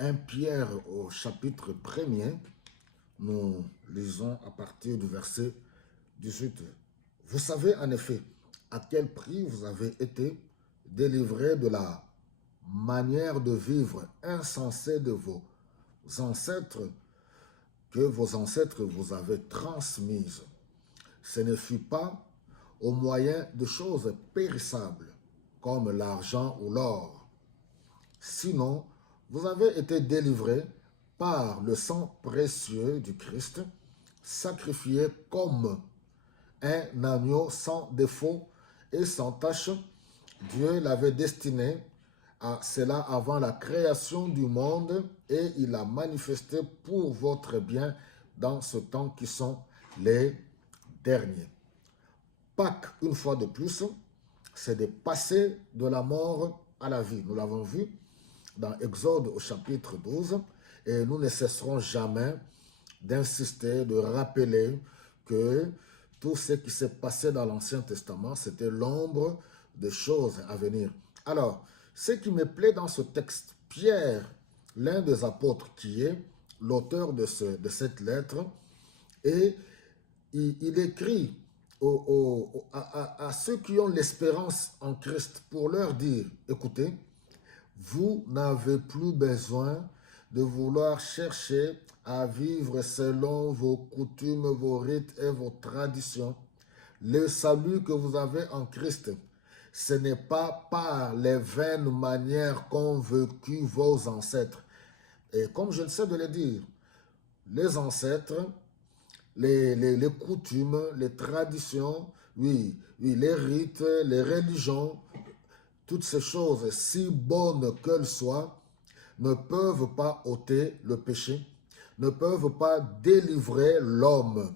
1 Pierre au chapitre 1er, nous lisons à partir du verset 18. Vous savez en effet à quel prix vous avez été délivrés de la manière de vivre insensée de vos ancêtres, que vos ancêtres vous avaient transmise. Ce ne fut pas au moyen de choses périssables, comme l'argent ou l'or. Sinon, vous avez été délivrés par le sang précieux du Christ, sacrifié comme un agneau sans défaut et sans tache. Dieu l'avait destiné à cela avant la création du monde et il l'a manifesté pour votre bien dans ce temps qui sont les derniers. Pâques, une fois de plus, c'est de passer de la mort à la vie. Nous l'avons vu dans Exode au chapitre 12 et nous ne cesserons jamais d'insister, de rappeler que tout ce qui s'est passé dans l'Ancien Testament, c'était l'ombre des choses à venir. Alors, ce qui me plaît dans ce texte, Pierre, l'un des apôtres qui est l'auteur de cette lettre, et il écrit à ceux qui ont l'espérance en Christ pour leur dire, écoutez, vous n'avez plus besoin de vouloir chercher à vivre selon vos coutumes, vos rites et vos traditions. Le salut que vous avez en Christ, ce n'est pas par les vaines manières qu'ont vécu vos ancêtres. Et comme je ne sais de le dire, les ancêtres, les coutumes, les traditions, oui, les rites, les religions, toutes ces choses, si bonnes qu'elles soient, ne peuvent pas ôter le péché, ne peuvent pas délivrer l'homme,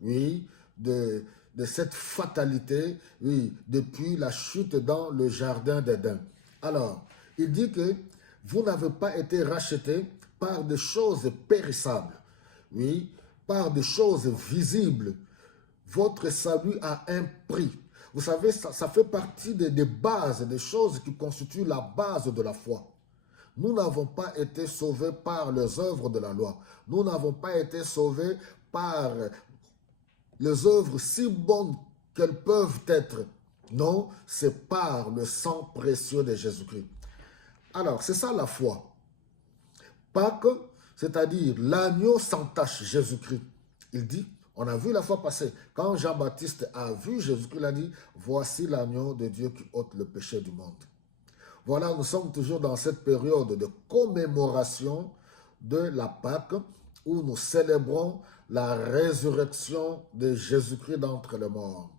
oui, de cette fatalité, oui, depuis la chute dans le jardin d'Éden. Alors, il dit que vous n'avez pas été rachetés par des choses périssables, oui, par des choses visibles. Votre salut a un prix. Vous savez, ça fait partie des bases, des choses qui constituent la base de la foi. Nous n'avons pas été sauvés par les œuvres de la loi. Nous n'avons pas été sauvés par les œuvres si bonnes qu'elles peuvent être. Non, c'est par le sang précieux de Jésus-Christ. Alors, c'est ça la foi. Pâques, c'est-à-dire l'agneau sans tache, Jésus-Christ. Il dit, on a vu la fois passée, quand Jean-Baptiste a vu Jésus-Christ, il a dit, voici l'agneau de Dieu qui ôte le péché du monde. Voilà, nous sommes toujours dans cette période de commémoration de la Pâque où nous célébrons la résurrection de Jésus-Christ d'entre les morts,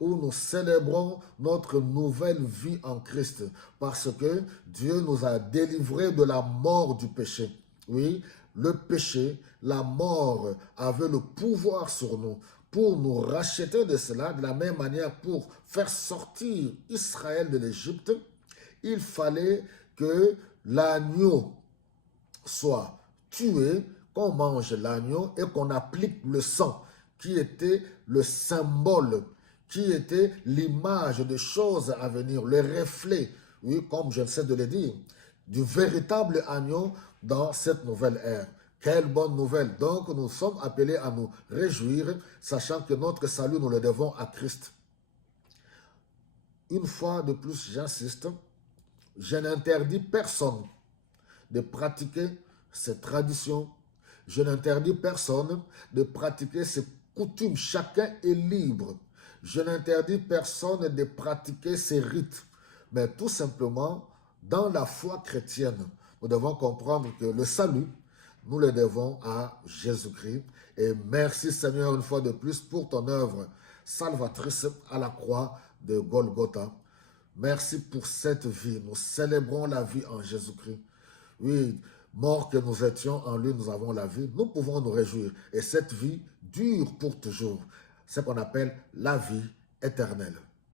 où nous célébrons notre nouvelle vie en Christ parce que Dieu nous a délivrés de la mort du péché. Oui, le péché, la mort avait le pouvoir sur nous pour nous racheter de cela, de la même manière pour faire sortir Israël de l'Égypte. Il fallait que l'agneau soit tué, qu'on mange l'agneau et qu'on applique le sang, qui était le symbole, qui était l'image des choses à venir, le reflet, oui, comme je sais de le dire, du véritable agneau dans cette nouvelle ère. Quelle bonne nouvelle! Donc nous sommes appelés à nous réjouir, sachant que notre salut, nous le devons à Christ. Une fois de plus, j'insiste, je n'interdis personne de pratiquer ces traditions. Je n'interdis personne de pratiquer ces coutumes. Chacun est libre. Je n'interdis personne de pratiquer ces rites. Mais tout simplement, dans la foi chrétienne, nous devons comprendre que le salut, nous le devons à Jésus-Christ. Et merci Seigneur une fois de plus pour ton œuvre salvatrice à la croix de Golgotha. Merci pour cette vie. Nous célébrons la vie en Jésus-Christ. Oui, morts que nous étions, en lui nous avons la vie. Nous pouvons nous réjouir. Et cette vie dure pour toujours. C'est ce qu'on appelle la vie éternelle.